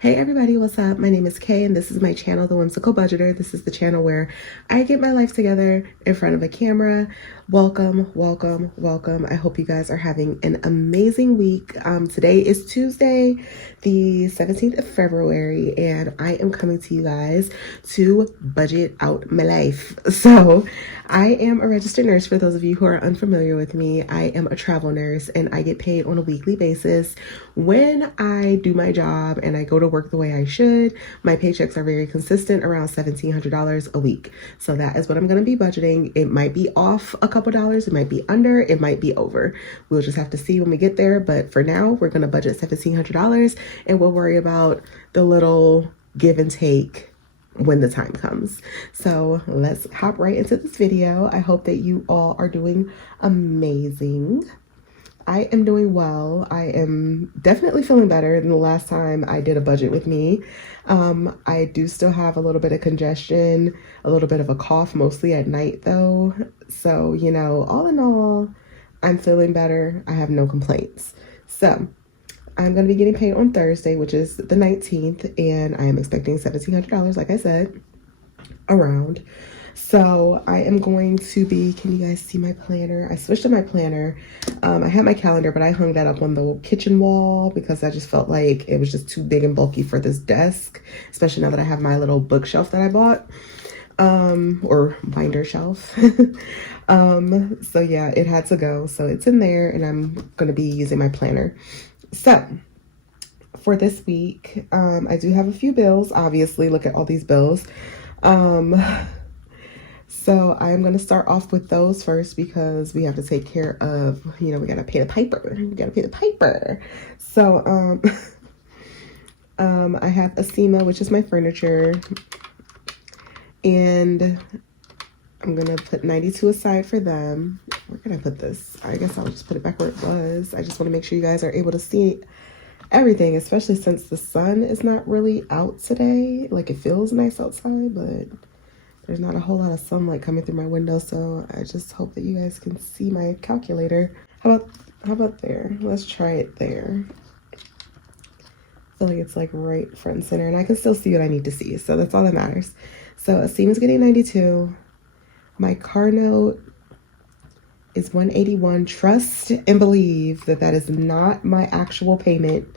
Hey everybody, what's up? My name is Kay and this is my channel, The Whimsical Budgeter. This is the channel where I get my life together in front of a camera. Welcome, welcome, welcome. I hope you guys are having an amazing week. Today is Tuesday, the 17th of February, and I am coming to you guys to budget out my life. So I am a registered nurse. For those of you who are unfamiliar with me, I am a travel nurse and I get paid on a weekly basis. When I do my job and I go to work the way I should, my paychecks are very consistent, around $1,700 a week. So that is what I'm going to be budgeting. It might be off a couple dollars, it might be under, it might be over. We'll just have to see when we get there. But for now, we're going to budget $1,700 and we'll worry about the little give and take when the time comes. So let's hop right into this video. I hope that you all are doing amazing. I am doing well. I am definitely feeling better than the last time I did a budget with me. I do still have a little bit of congestion, a little bit of a cough, mostly at night though. So, you know, all in all, I'm feeling better. I have no complaints. So I'm going to be getting paid on Thursday, which is the 19th, and I am expecting $1,700, like I said, around. So I am going to be, can you guys see my planner? I switched to my planner. I had my calendar, but I hung that up on the kitchen wall because I just felt like it was just too big and bulky for this desk, especially now that I have my little bookshelf that I bought, or binder shelf. So yeah, it had to go. So it's in there and I'm going to be using my planner. So for this week, I do have a few bills. Obviously, look at all these bills. So I am going to start off with those first because we have to take care of, you know, we got to pay the piper. We got to pay the piper. So, I have Acima, which is my furniture, and I'm going to put 92 aside for them. Where can I put this? I guess I'll just put it back where it was. I just want to make sure you guys are able to see everything, especially since the sun is not really out today. Like, it feels nice outside, but there's not a whole lot of sunlight coming through my window, so I just hope that you guys can see my calculator. How about there? Let's try it there. I feel like it's like right front and center, and I can still see what I need to see, so that's all that matters. So Asima's getting 92. My car note is 181. Trust and believe that that is not my actual payment.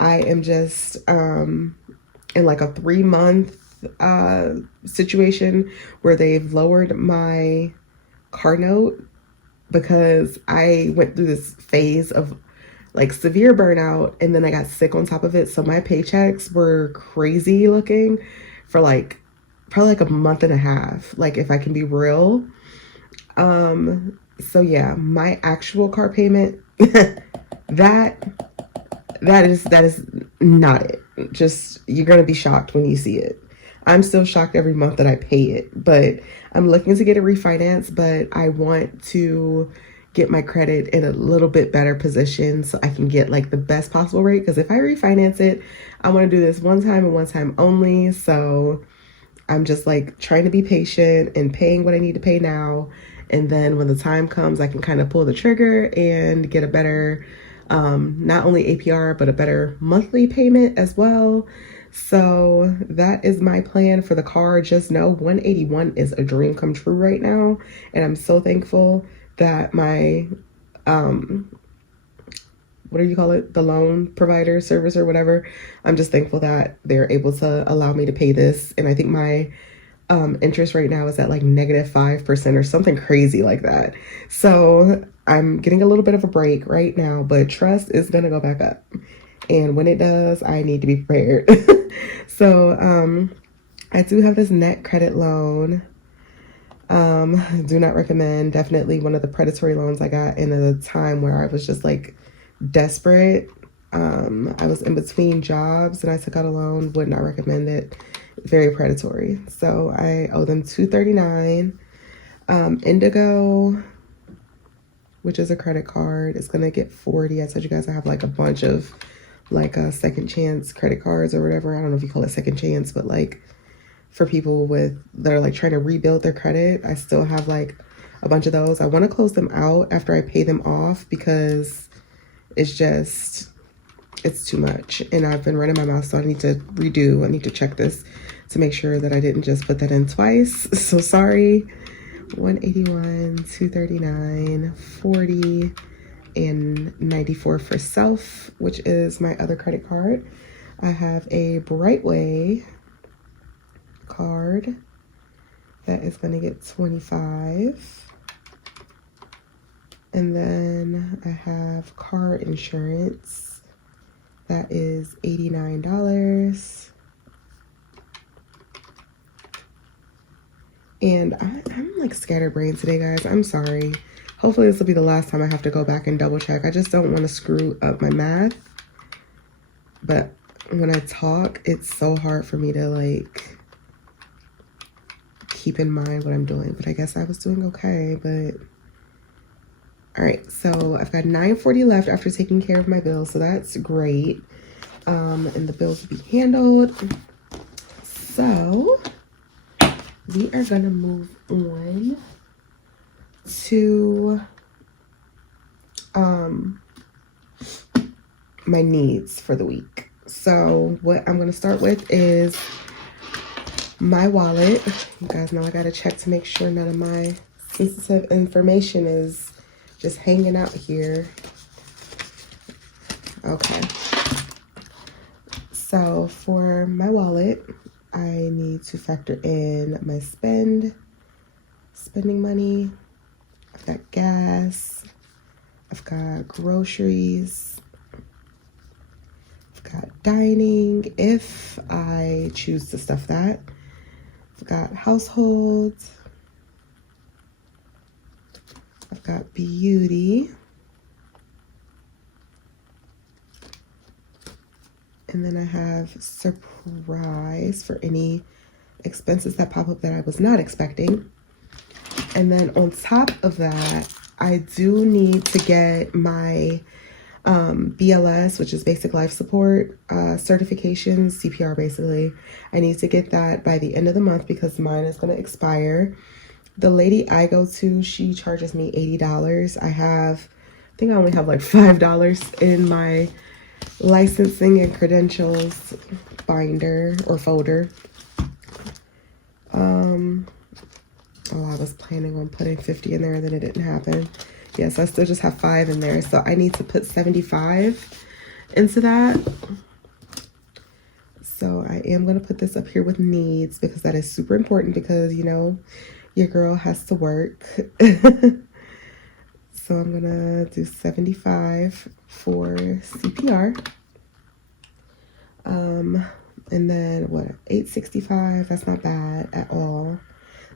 I am just in like a 3-month situation where they've lowered my car note because I went through this phase of like severe burnout and then I got sick on top of it. So my paychecks were crazy looking for like probably like a month and a half, like if I can be real. So yeah, my actual car payment that is not it. Just, you're gonna be shocked when you see it. I'm still shocked every month that I pay it, but I'm looking to get it refinanced, but I want to get my credit in a little bit better position so I can get like the best possible rate. Because if I refinance it, I want to do this one time and one time only. So I'm just like trying to be patient and paying what I need to pay now. And then when the time comes, I can kind of pull the trigger and get a better, not only APR, but a better monthly payment as well. So that is my plan for the car. Just know 181 is a dream come true right now. And I'm so thankful that my, what do you call it? The loan provider service or whatever. I'm just thankful that they're able to allow me to pay this. And I think my interest right now is at like -5% or something crazy like that. So I'm getting a little bit of a break right now, but trust is going to go back up. And when it does, I need to be prepared. So I do have this net credit loan. Do not recommend. Definitely one of the predatory loans I got in a time where I was just like desperate. I was in between jobs and I took out a loan. Would not recommend it. Very predatory. So I owe them $239. Indigo, which is a credit card, is gonna get 40. I told you guys I have like a bunch of like second chance credit cards or whatever. I don't know if you call it second chance, but like for people that are like trying to rebuild their credit, I still have like a bunch of those. I want to close them out after I pay them off because it's just, it's too much. And I've been running my mouth, so I need to redo. I need to check this to make sure that I didn't just put that in twice. So sorry. 181, 239, 40, and 94 for self, which is my other credit card. I have a Brightway card that is going to get 25. And then I have car insurance that is $89. And I'm like scatterbrained today, guys. I'm sorry. Hopefully this will be the last time I have to go back and double check. I just don't want to screw up my math. But when I talk, it's so hard for me to like keep in mind what I'm doing. But I guess I was doing okay. But all right, so I've got $9.40 left after taking care of my bills. So that's great. And the bills will be handled. So we are gonna move on to my needs for the week. So what I'm gonna start with is my wallet. You guys know I gotta check to make sure none of my sensitive information is just hanging out here. Okay. So for my wallet, I need to factor in my spending money. I've got gas. I've got groceries. I've got dining if I choose to stuff that. I've got household. I've got beauty. And then I have surprise for any expenses that pop up that I was not expecting. And then on top of that, I do need to get my BLS, which is basic life support certification, CPR basically. I need to get that by the end of the month because mine is going to expire. The lady I go to, she charges me $80. I think I only have like $5 in my licensing and credentials binder or folder. Oh, I was planning on putting 50 in there and then it didn't happen. Yes, I still just have 5 in there. So I need to put 75 into that. So I am going to put this up here with needs because that is super important because, you know, your girl has to work. So I'm going to do 75 for CPR. And then what, 865, that's not bad at all.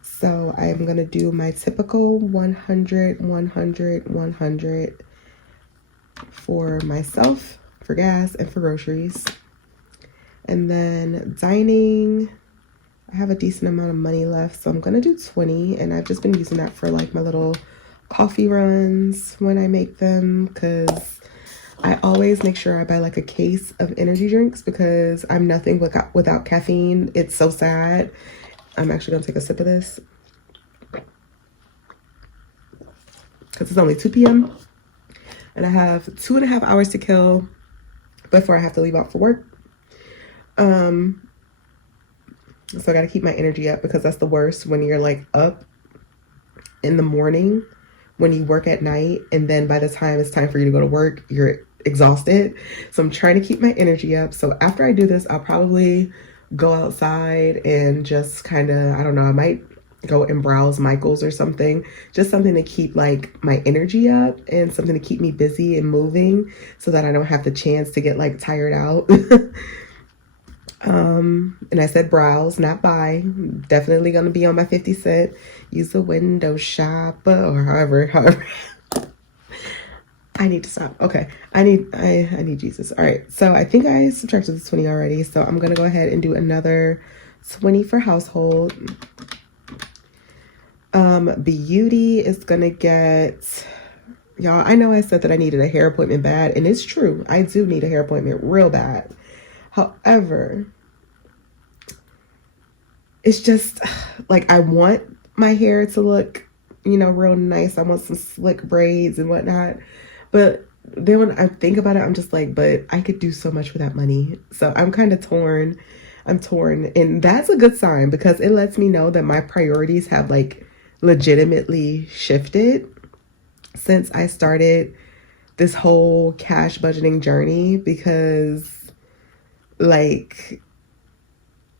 So I am going to do my typical 100, 100, 100 for myself, for gas, and for groceries. And then dining, I have a decent amount of money left, so I'm going to do 20. And I've just been using that for like my little coffee runs when I make them because I always make sure I buy like a case of energy drinks because I'm nothing without caffeine. It's so sad. I'm actually going to take a sip of this because it's only 2 p.m. and I have 2.5 hours to kill before I have to leave out for work. So I got to keep my energy up because that's the worst when you're like up in the morning when you work at night and then by the time it's time for you to go to work, you're exhausted. So I'm trying to keep my energy up. So after I do this, I'll probably go outside and just kind of, I don't know, I might go and browse Michael's or something, just something to keep like my energy up and something to keep me busy and moving so that I don't have the chance to get like tired out. And I said browse, not buy. Definitely gonna be on my 50 cent. Use the window shop or however. I need to stop. Okay. I need Jesus. All right. So I think I subtracted the 20 already. So I'm going to go ahead and do another 20 for household. Beauty is going to get, y'all, I know I said that I needed a hair appointment bad, and it's true. I do need a hair appointment real bad. However, it's just like I want my hair to look, you know, real nice. I want some slick braids and whatnot. But then when I think about it, I'm just like, but I could do so much with that money. So I'm kind of torn. I'm torn. And that's a good sign because it lets me know that my priorities have like legitimately shifted since I started this whole cash budgeting journey, because like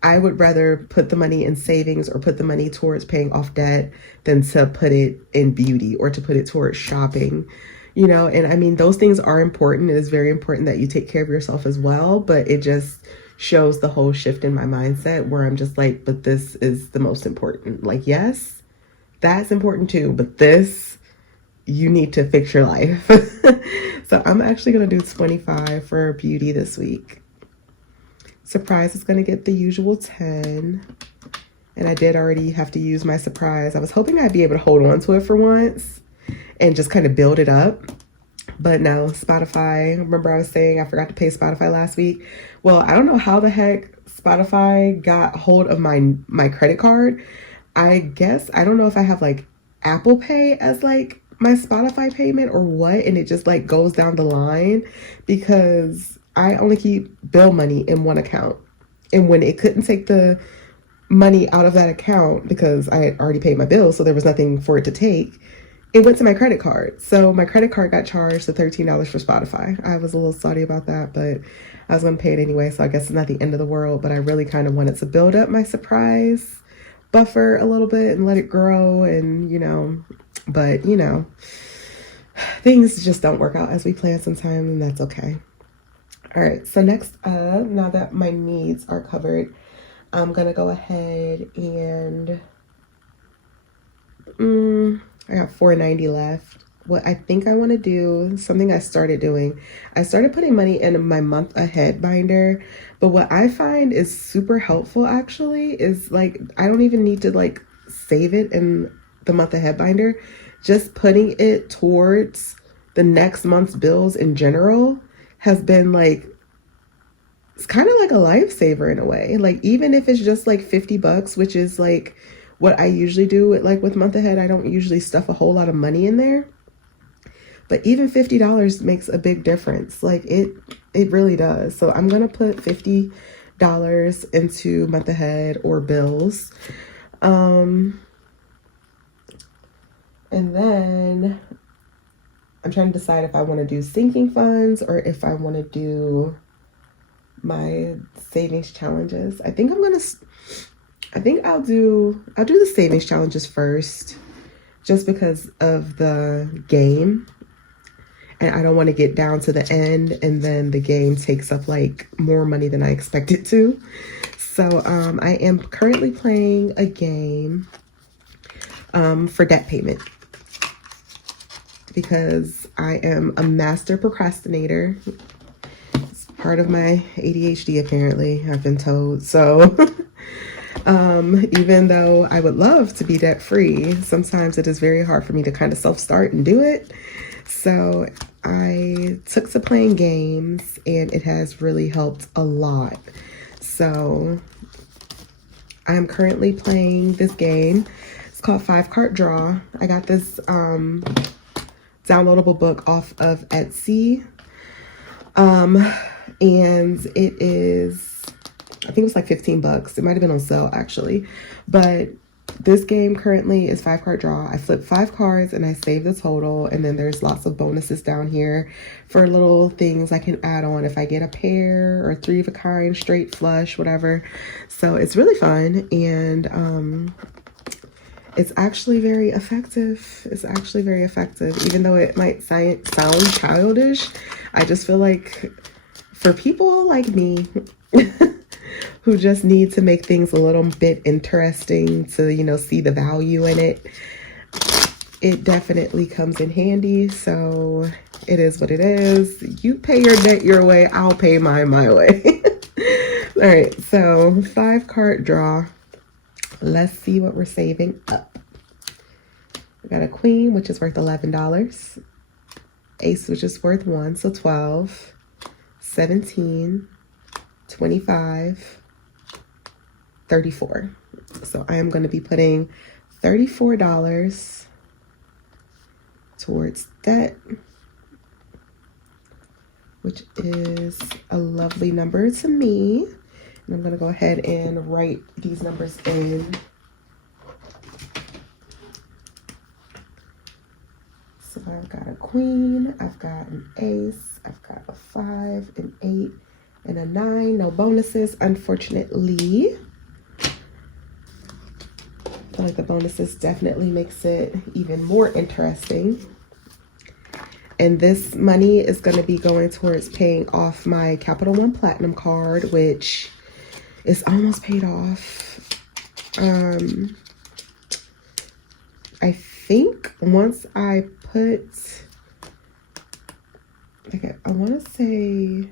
I would rather put the money in savings or put the money towards paying off debt than to put it in beauty or to put it towards shopping, you know? And I mean, those things are important. It is very important that you take care of yourself as well, but it just shows the whole shift in my mindset where I'm just like, but this is the most important. Like, yes, that's important too, but this, you need to fix your life. So I'm actually going to do 25 for beauty this week. Surprise is going to get the usual 10. And I did already have to use my surprise. I was hoping I'd be able to hold on to it for once and just kind of build it up. But no, Spotify, remember I was saying I forgot to pay Spotify last week? Well, I don't know how the heck Spotify got hold of my credit card. I guess, I don't know if I have like Apple Pay as like my Spotify payment or what, and it just like goes down the line because I only keep bill money in one account. And when it couldn't take the money out of that account because I had already paid my bill, so there was nothing for it to take, it went to my credit card. So my credit card got charged the $13 for Spotify. I was a little salty about that, but I was going to pay it anyway, so I guess it's not the end of the world, but I really kind of wanted to build up my surprise buffer a little bit and let it grow, and you know, but you know, things just don't work out as we plan sometimes, and that's okay. All right, so next up, now that my needs are covered, I'm gonna go ahead and I got $4.90 left. What I think I want to do, something I started doing, I started putting money in my month ahead binder. But what I find is super helpful actually is like, I don't even need to like save it in the month ahead binder. Just putting it towards the next month's bills in general has been like, it's kind of like a lifesaver in a way. Like, even if it's just like $50, which is like what I usually do with month ahead, I don't usually stuff a whole lot of money in there. But even $50 makes a big difference. Like it really does. So I'm going to put $50 into month ahead or bills. And then I'm trying to decide if I want to do sinking funds or if I want to do my savings challenges. I think I'll do the savings challenges first, just because of the game. And I don't want to get down to the end and then the game takes up like more money than I expected to. So I am currently playing a game for debt payment because I am a master procrastinator. It's part of my ADHD apparently, I've been told. So even though I would love to be debt free, sometimes it is very hard for me to kind of self-start and do it. So I took to playing games and it has really helped a lot. So I'm currently playing this game. It's called 5 Card Draw. I got this downloadable book off of Etsy. And it is, I think it was like $15. It might have been on sale actually, but this game currently is 5 card draw. I flip 5 cards and I save the total. And then there's lots of bonuses down here for little things I can add on if I get a pair or 3 of a kind, straight, flush, whatever. So it's really fun. And it's actually very effective. It's actually very effective. Even though it might sound childish, I just feel like for people like me, who just need to make things a little bit interesting to, you know, see the value in it, it definitely comes in handy. So it is what it is. You pay your debt your way, I'll pay mine my way. All right, so 5 card draw. Let's see what we're saving up. We got a queen, which is worth $11. Ace, which is worth 1, so 12, 17, 25, 34. So I am going to be putting $34 towards that. which is a lovely number to me. And I'm going to go ahead and write these numbers in. So I've got a queen, I've got an ace, I've got a 5, an 8, and a 9. No bonuses, unfortunately. I feel like the bonuses definitely makes it even more interesting. And this money is going to be going towards paying off my Capital One Platinum card, which is almost paid off. I think once I put, okay, I want to say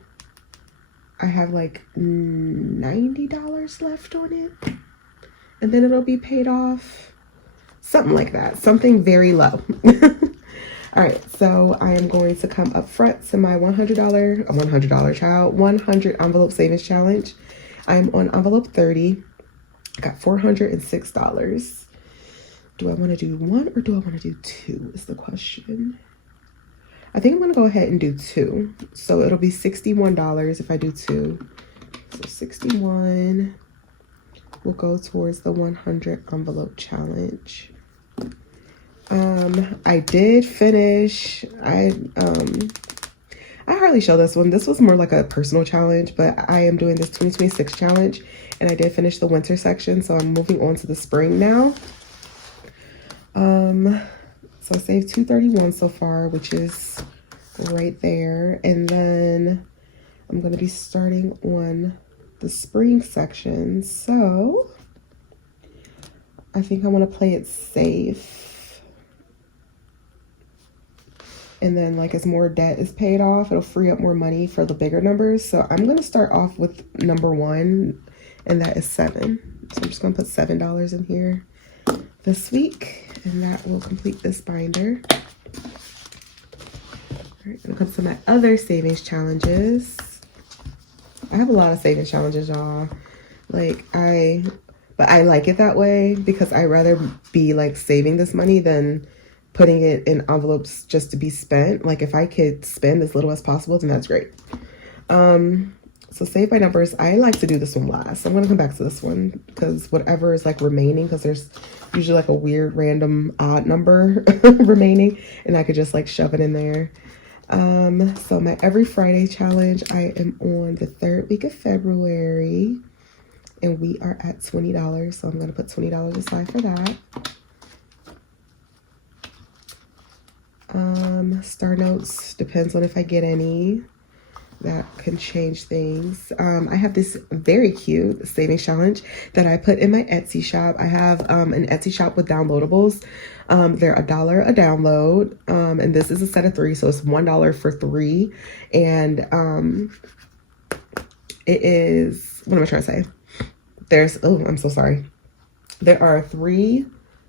I have like $90 left on it, and then it'll be paid off. Something like that, something very low. All right, so I am going to come up front to my $100 envelope savings challenge. I'm on envelope 30. I got $406. Do I want to do 1 or do I want to do 2 is the question. I think I'm going to go ahead and do 2. So it'll be $61 if I do 2. So 61 will go towards the 100 envelope challenge. I did finish, I hardly show this one. This was more like a personal challenge, but I am doing this 2026 challenge, and I did finish the winter section, so I'm moving on to the spring now. So I saved $231 so far, which is right there, and then I'm going to be starting on the spring section, so I think I want to play it safe. And then like as more debt is paid off, it'll free up more money for the bigger numbers. So I'm going to start off with number 1, and that is 7. So I'm just going to put $7 in here this week, and that will complete this binder. All right, when it comes to my other savings challenges, I have a lot of savings challenges, y'all. But I like it that way because I rather be like saving this money than putting it in envelopes just to be spent. Like if I could spend as little as possible, then that's great. So save by numbers. I like to do this one last. I'm going to come back to this one because whatever is like remaining, because there's usually like a weird random odd number remaining, and I could just like shove it in there. So my every Friday challenge, I am on the 3rd week of February, and we are at $20. So I'm going to put $20 aside for that. Star notes depends on if I get any. That can change things. I have this very cute savings challenge that I put in my Etsy shop. I have an Etsy shop with downloadables. They're $1 a download, and this is a set of 3, so it's $1 for 3. And it is, what am I trying to say? I'm so sorry. There are 3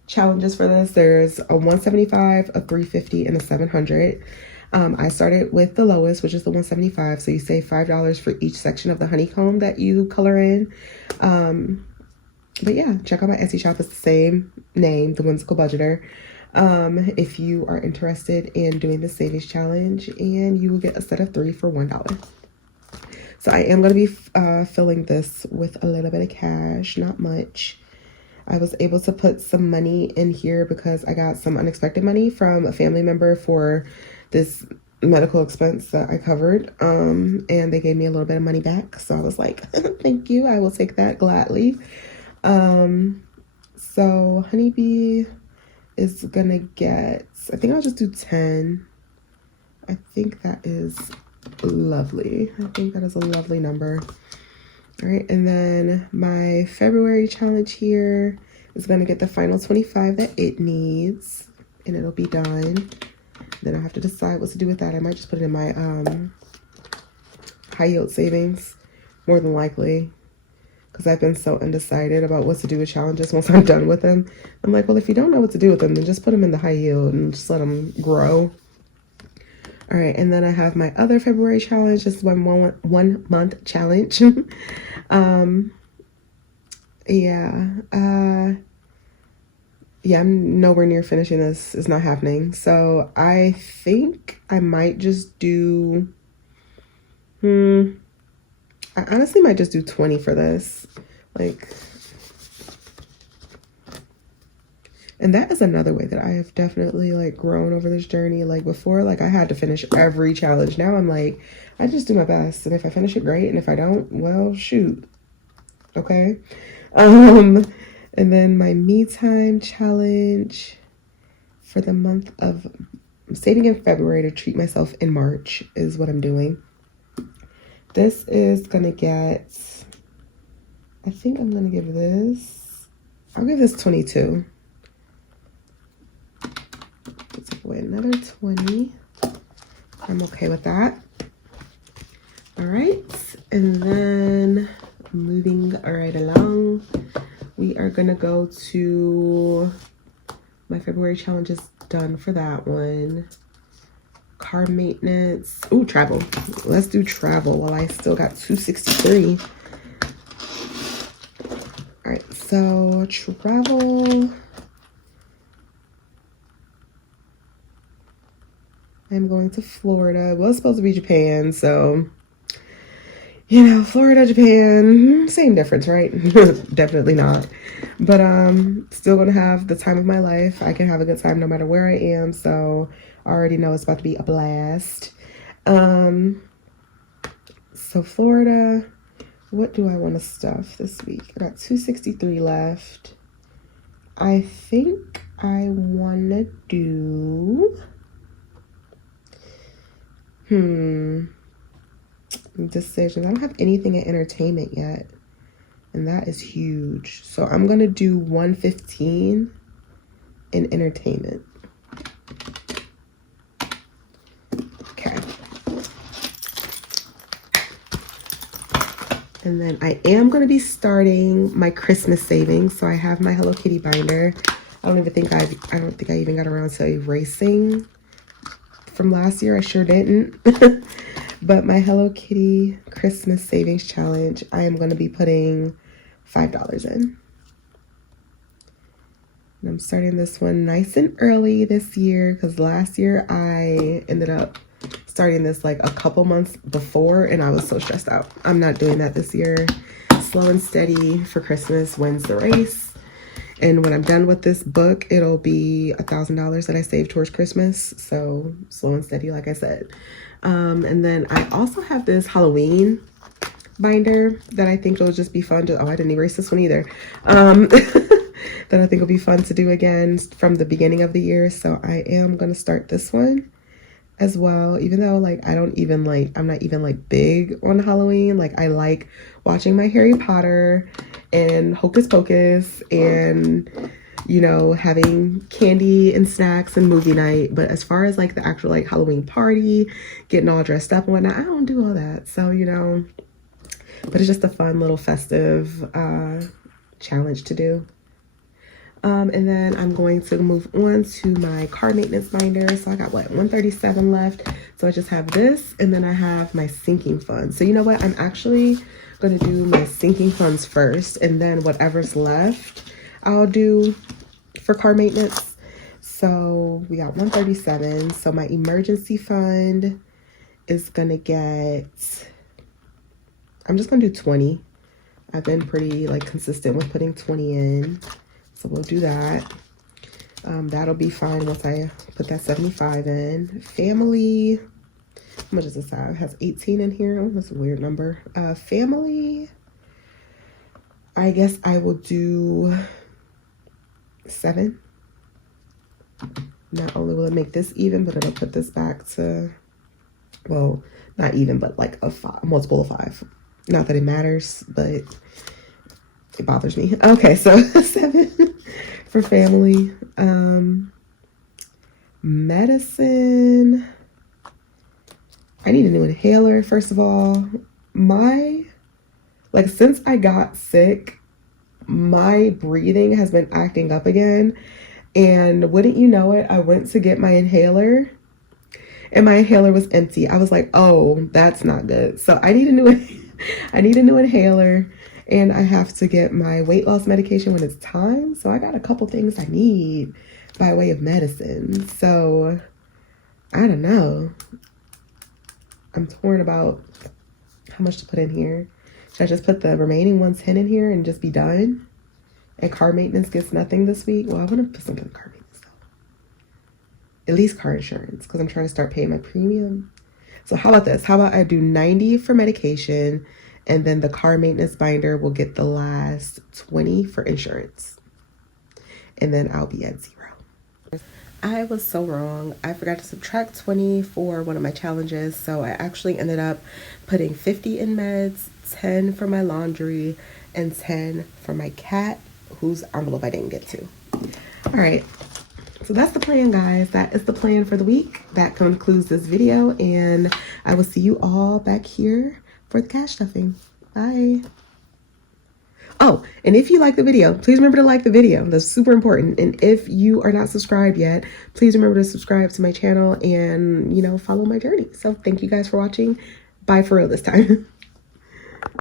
challenges for this. There's a 175, a 350, and a 700. I started with the lowest, which is the 175. So you save $5 for each section of the honeycomb that you color in. But yeah, check out my Etsy shop. It's the same name, The Whimsical Budgeter. If you are interested in doing the savings challenge, and you will get a set of 3 for $1. So I am going to be filling this with a little bit of cash, not much. I was able to put some money in here because I got some unexpected money from a family member for this medical expense that I covered. And they gave me a little bit of money back. So I was like, thank you. I will take that gladly. So Honeybee is going to get, I think I'll just do 10. I think that is lovely. I think that is a lovely number. All right, and then my February challenge here is going to get the final 25 that it needs, and it'll be done. Then I have to decide what to do with that. I might just put it in my high yield savings, more than likely, because I've been so undecided about what to do with challenges once I'm done with them. I'm like, well, if you don't know what to do with them, then just put them in the high yield and just let them grow. All right, and then I have my other February challenge. This is my 1 month challenge. Yeah, I'm nowhere near finishing this. It's not happening. So I think I might just do I honestly might just do 20 for this. Like, and that is another way that I have definitely like grown over this journey. Like before, like I had to finish every challenge. Now I'm like, I just do my best. And if I finish it, great. And if I don't, well, shoot. Okay. And then my me time challenge for the month of, I'm saving in February to treat myself in March is what I'm doing. This is gonna get, I think I'm gonna give this, I'll give this 22. Let's take away another 20. I'm okay with that. All right, and then moving right along, we are gonna go to, my February challenge is done for that one. Car maintenance, ooh, travel. Let's do travel while I still got 263. All right, so travel. I'm going to Florida. Well, it's supposed to be Japan, so, you know, Florida, Japan, same difference, right? Definitely not. But still gonna have the time of my life. I can have a good time no matter where I am, so I already know it's about to be a blast. So Florida, what do I want to stuff this week? I got 263 left. I think I want to do... decisions. I don't have anything in entertainment yet, and that is huge. So I'm gonna do 115 in entertainment. Okay. And then I am gonna be starting my Christmas savings. So I have my Hello Kitty binder. I don't think I even got around to erasing from last year. I sure didn't. But my Hello Kitty Christmas savings challenge, I am going to be putting $5 in. And I'm starting this one nice and early this year because last year I ended up starting this like a couple months before and I was so stressed out. I'm not doing that this year. Slow and steady for Christmas wins the race. And when I'm done with this book, it'll be $1,000 that I saved towards Christmas. So slow and steady, like I said. And then I also have this Halloween binder that I think will just be fun to, oh, I didn't erase this one either. That I think will be fun to do again from the beginning of the year. So I am going to start this one as well, even though like I'm not even like big on Halloween. Like I like watching my Harry Potter and Hocus Pocus and, you know, having candy and snacks and movie night. But as far as like the actual like Halloween party, getting all dressed up and whatnot, I don't do all that. So, you know, but it's just a fun little festive challenge to do. And then I'm going to move on to my car maintenance binder. So I got what, 137 left. So I just have this and then I have my sinking fund. So you know what, I'm actually going to do my sinking funds first and then whatever's left I'll do for car maintenance. So we got 137. So my emergency fund is going to get, I'm just going to do 20. I've been pretty like consistent with putting 20 in. So we'll do that. That'll be fine once I put that 75 in. Family, how much does this have? It has 18 in here. Oh, that's a weird number. Family, I guess I will do 7. Not only will it make this even, but it'll put this back to, well, not even, but like a multiple of 5. Not that it matters, but it bothers me. Okay, so 7 for family. Medicine. I need a new inhaler, first of all. Since I got sick, my breathing has been acting up again. And wouldn't you know it, I went to get my inhaler and my inhaler was empty. I was like, oh, that's not good. So I need a new inhaler. And I have to get my weight loss medication when it's time. So I got a couple things I need by way of medicine. So I don't know. I'm torn about how much to put in here. Should I just put the remaining 110 in here and just be done? And car maintenance gets nothing this week? Well, I want to put something in car maintenance though. At least car insurance, because I'm trying to start paying my premium. So how about this? How about I do 90 for medication, and then the car maintenance binder will get the last 20 for insurance. And then I'll be at 0. I was so wrong. I forgot to subtract 20 for one of my challenges. So I actually ended up putting 50 in meds, 10 for my laundry, and 10 for my cat, whose envelope I didn't get to. All right. So that's the plan, guys. That is the plan for the week. That concludes this video, and I will see you all back here for the cash stuffing. Bye. Oh, and if you like the video, please remember to like the video. That's super important. And if you are not subscribed yet, please remember to subscribe to my channel and, follow my journey. So thank you guys for watching. Bye for real this time.